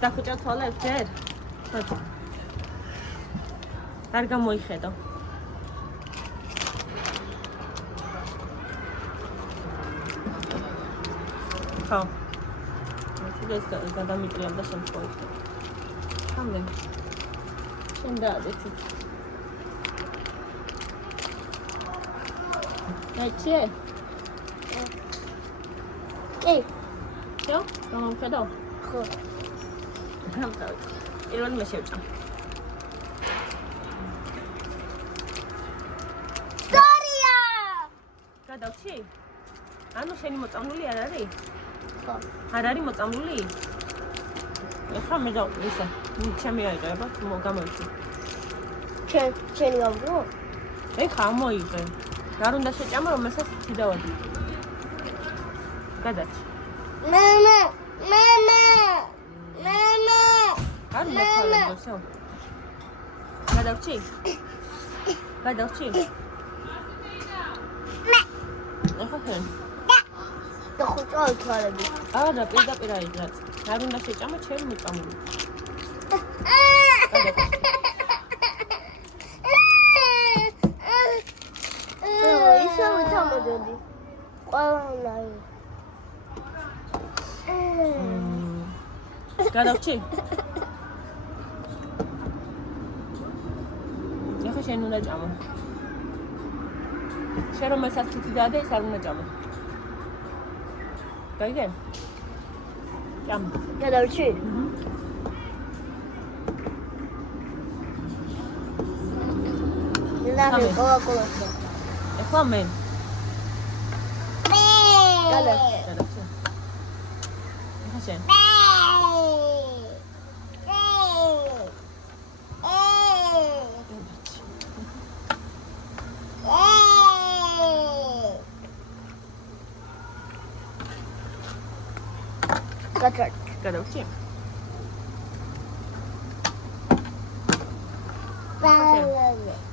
დახუჭა თვალებს ჯერ? ხოჭ. არ გამოიხედო. ხო. ეს გადამიწევდა შემთხვევით. ხამდე. შენ დაადეცით. ეჩე? Čo? To mám kedal? ხო. Mám to. პირველი მე შევჭამ. სტორია! გადავჩი? ანუ შენი მოწამლული არ არის? ხო. არ არის მოწამლული? ეხლა მე და ისა, ჩემი აიღება, გამოიწი. ჩემი გავდო? ეხლა მოიღე. არ უნდა შეჭამა, რომელსაც თიდავადი. გადაჭი. მამა! არ მოხალე ბოსო. გადავჭი? გადავჭი? ეხლა შენ. და ხუჭო თვალები. არა, პირდაპირ აიღაც. არ უნდა შეჭამა, ჩემი მოწამლული. ისევ თამოდები. ყველანაირ. გადავჭი? ეხლა შენ უნდა ჭამო. შენ რომელსაც თითი დაადე, ის არ უნდა ჭამო. გაიგე? ჭამ. გადავჭი? ნახე, კოკა-კოლასა. ეხლა მე. გადავჭი. გადავჭი? ეხლა შენ. გადავჭი? ბალალე.